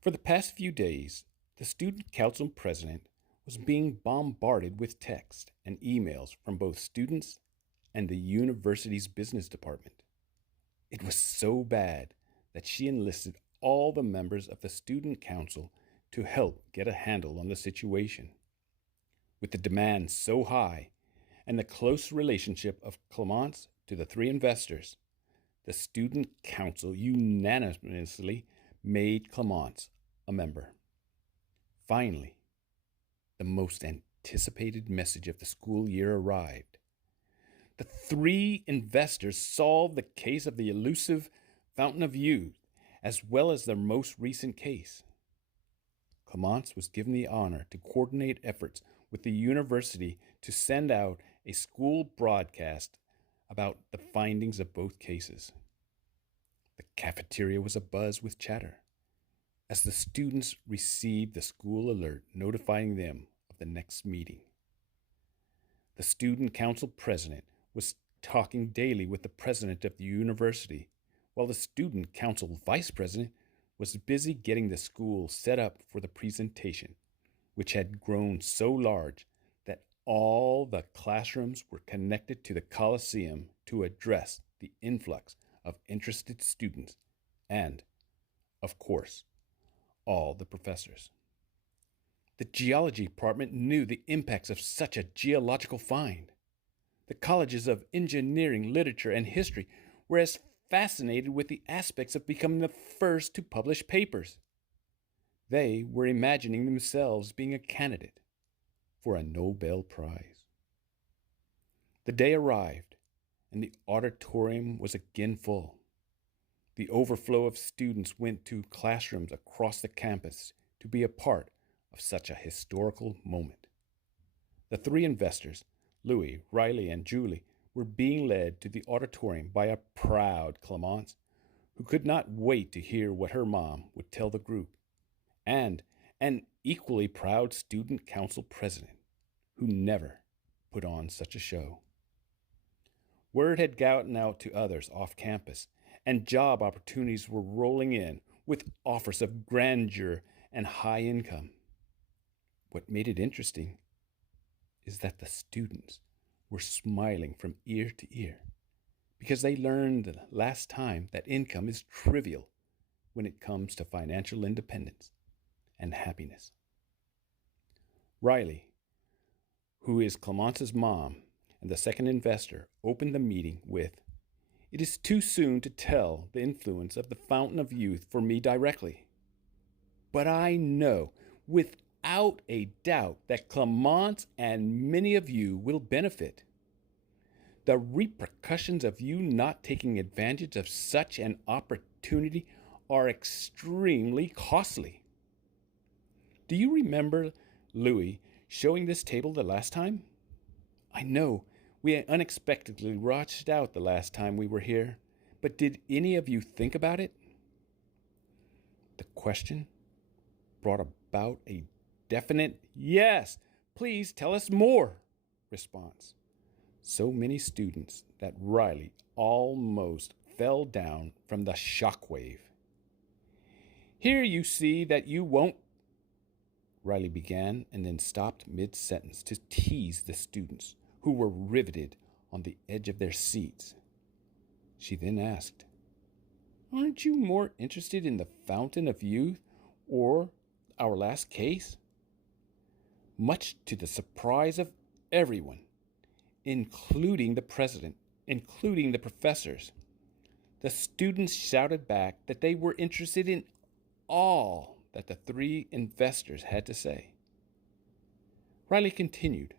For the past few days, the student council president was being bombarded with texts and emails from both students and the university's business department. It was so bad that she enlisted all the members of the student council to help get a handle on the situation. With the demand so high and the close relationship of Clemence to the three investors, the student council unanimously made Clemence a member. Finally, the most anticipated message of the school year arrived. The three investors solved the case of the elusive Fountain of Youth, as well as their most recent case. Clemence was given the honor to coordinate efforts with the university to send out a school broadcast about the findings of both cases. The cafeteria was abuzz with chatter as the students received the school alert notifying them of the next meeting. The student council president was talking daily with the president of the university, while the student council vice president was busy getting the school set up for the presentation, which had grown so large that all the classrooms were connected to the Coliseum to address the influx of interested students and, of course, all the professors. The geology department knew the impacts of such a geological find. The colleges of engineering, literature, and history were as fascinated with the aspects of becoming the first to publish papers. They were imagining themselves being a candidate for a Nobel Prize. The day arrived, and the auditorium was again full. The overflow of students went to classrooms across the campus to be a part of such a historical moment. The three investors, Louie, Riley, and Julie, were being led to the auditorium by a proud Clemence, who could not wait to hear what her mom would tell the group, and an equally proud student council president, who never put on such a show. Word had gotten out to others off campus, and job opportunities were rolling in with offers of grandeur and high income. What made it interesting is that the students were smiling from ear to ear because they learned the last time that income is trivial when it comes to financial independence and happiness. Riley, who is Clemence's mom and the second investor, opened the meeting with, "It is too soon to tell the influence of the Fountain of Youth for me directly. But I know without a doubt that Clemence and many of you will benefit. The repercussions of you not taking advantage of such an opportunity are extremely costly. Do you remember Louie showing this table the last time? I know we unexpectedly rushed out the last time we were here, but did any of you think about it?" The question brought about a definite "Yes, please tell us more" response. So many students that Riley almost fell down from the shockwave. "Here you see that you won't," Riley began and then stopped mid-sentence to tease the students, who were riveted on the edge of their seats. She then asked, "Aren't you more interested in the Fountain of Youth or our last case?" Much to the surprise of everyone, including the president, including the professors, the students shouted back that they were interested in all that the three investors had to say. Riley continued,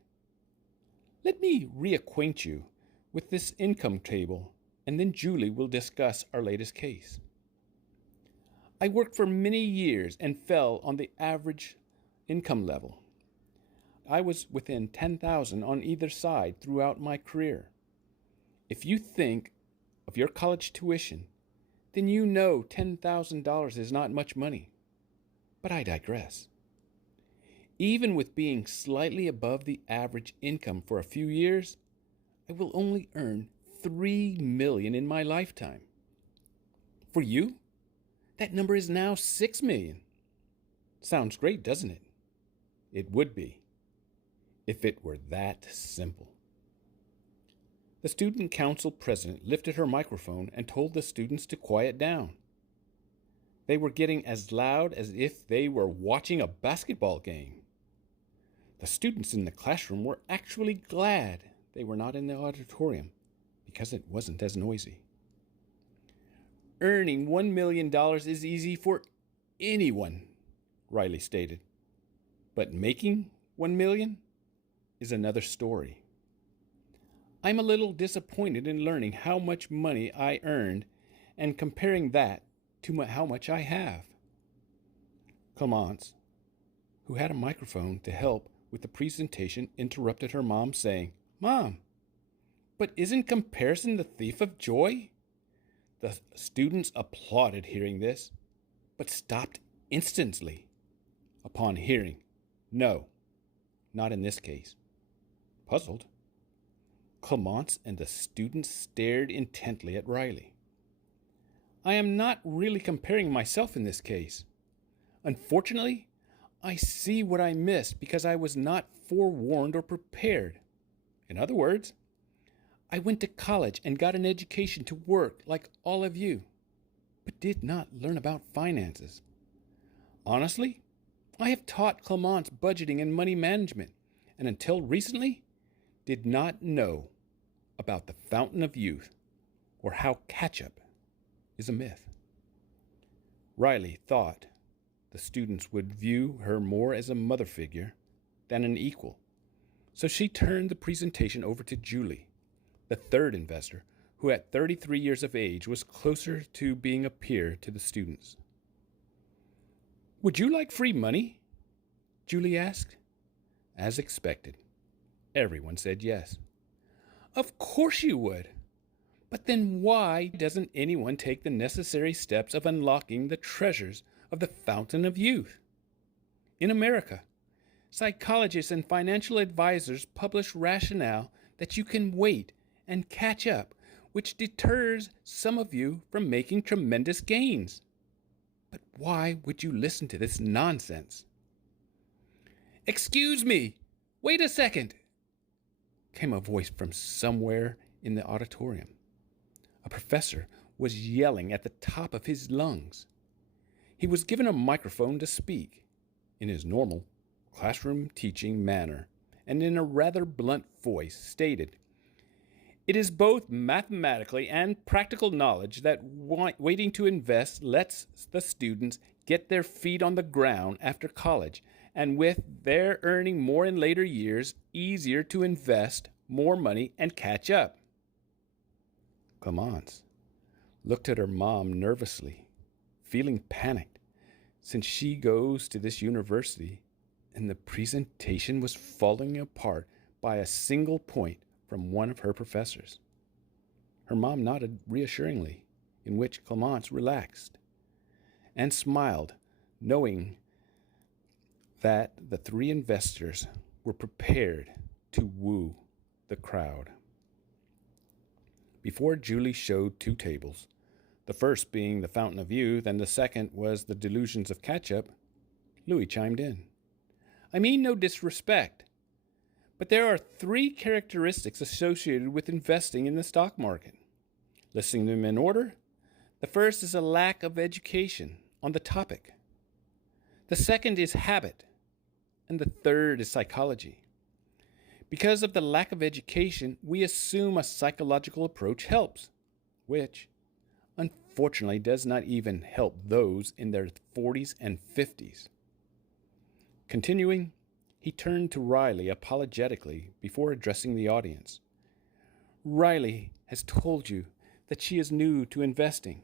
"Let me reacquaint you with this income table, and then Julie will discuss our latest case. I worked for many years and fell on the average income level. I was within $10,000 on either side throughout my career. If you think of your college tuition, then you know $10,000 is not much money. But I digress. Even with being slightly above the average income for a few years, I will only earn $3 million in my lifetime. For you, that number is now $6 million. Sounds great, doesn't it? It would be, if it were that simple. The student council president lifted her microphone and told the students to quiet down. They were getting as loud as if they were watching a basketball game. The students in the classroom were actually glad they were not in the auditorium because it wasn't as noisy. Earning $1 million is easy for anyone, Riley stated. But making $1 million is another story. I'm a little disappointed in learning how much money I earned and comparing that to how much I have. Clemence, who had a microphone to help with the presentation, interrupted her mom, saying, "Mom, but isn't comparison the thief of joy?" The students applauded hearing this, but stopped instantly upon hearing, "No, not in this case." Puzzled, Clemence and the students stared intently at Riley. "I am not really comparing myself in this case. Unfortunately, I see what I missed because I was not forewarned or prepared. In other words, I went to college and got an education to work like all of you, but did not learn about finances. Honestly, I have taught Clemence budgeting and money management, and until recently, did not know about the fountain of youth or how catch-up is a myth." Riley thought the students would view her more as a mother figure than an equal, so she turned the presentation over to Julie, the third investor, who at 33 years of age was closer to being a peer to the students. "Would you like free money?" Julie asked. As expected, everyone said yes. "Of course you would. But then why doesn't anyone take the necessary steps of unlocking the treasures of the fountain of youth? In America, psychologists and financial advisors publish rationale that you can wait and catch up, which deters some of you from making tremendous gains. But why would you listen to this nonsense?" "Excuse me, wait a second," came a voice from somewhere in the auditorium. A professor was yelling at the top of his lungs. He was given a microphone to speak in his normal classroom teaching manner, and in a rather blunt voice stated, "It is both mathematically and practical knowledge that waiting to invest lets the students get their feet on the ground after college, and with their earning more in later years, easier to invest more money and catch up." Clemence looked at her mom nervously, feeling panicked, since she goes to this university and the presentation was falling apart by a single point from one of her professors. Her mom nodded reassuringly, in which Clemence relaxed and smiled, knowing that the three investors were prepared to woo the crowd. Before Julie showed two tables, the first being the Fountain of Youth and the second was the Delusions of Catchup, Louie chimed in. "I mean no disrespect, but there are three characteristics associated with investing in the stock market. Listing them in order, the first is a lack of education on the topic. The second is habit, and the third is psychology. Because of the lack of education, we assume a psychological approach helps, which, unfortunately, does not even help those in their 40s and 50s. Continuing, he turned to Riley apologetically before addressing the audience. "Riley has told you that she is new to investing.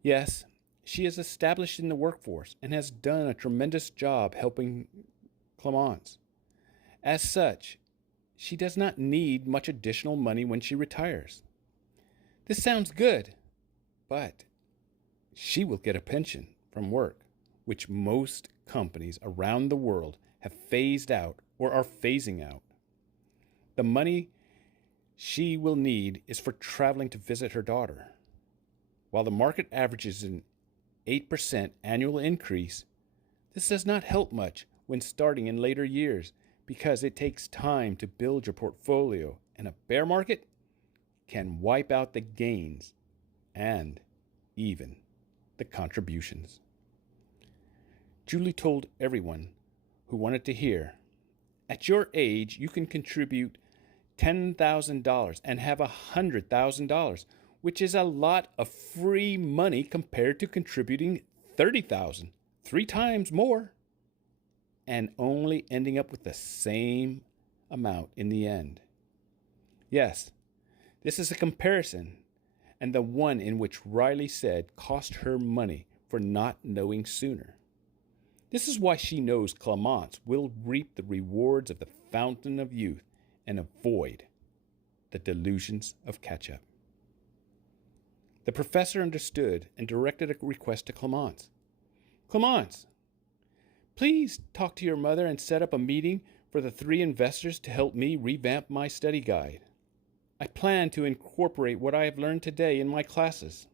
Yes, she is established in the workforce and has done a tremendous job helping Clemence. As such, she does not need much additional money when she retires. This sounds good, but she will get a pension from work, which most companies around the world have phased out or are phasing out. The money she will need is for traveling to visit her daughter. While the market averages an 8% annual increase, This does not help much when starting in later years because it takes time to build your portfolio, and a bear market can wipe out the gains and even the contributions. Julie told everyone who wanted to hear, at your age, you can contribute $10,000 and have $100,000, which is a lot of free money compared to contributing $30,000, 3 times more, and only ending up with the same amount in the end. Yes, this is a comparison, and the one in which Riley said cost her money for not knowing sooner. This is why she knows Clemence will reap the rewards of the fountain of youth and avoid the delusions of Catchup. The professor understood and directed a request to Clemence. Clemence, please talk to your mother and set up a meeting for the 3 investors to help me revamp my study guide. I plan to incorporate what I have learned today in my classes.